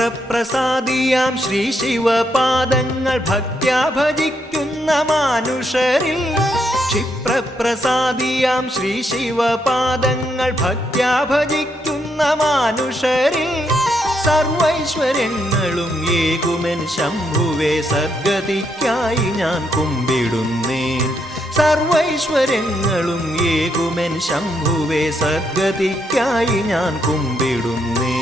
ക്ഷിപ്രപ്രസാദിയാം ശ്രീ ശിവപാദങ്ങൾ ഭക്ത്യാ ഭജിക്കുന്ന മാനുഷരിൽ ക്ഷിപ്രപ്രസാദിയാം ശ്രീ ശിവപാദങ്ങൾ ഭക്ത്യാ ഭജിക്കുന്ന മാനുഷരിൽ സർവൈശ്വര്യങ്ങളും ഏകുമെൻ ശംഭുവേ സദ്ഗതിക്കായി ഞാൻ കുമ്പിടുന്നേൻ സർവൈശ്വര്യങ്ങളും ഏകുമെൻ ശംഭുവേ സദ്ഗതിക്കായി ഞാൻ കുമ്പിടുന്നേൻ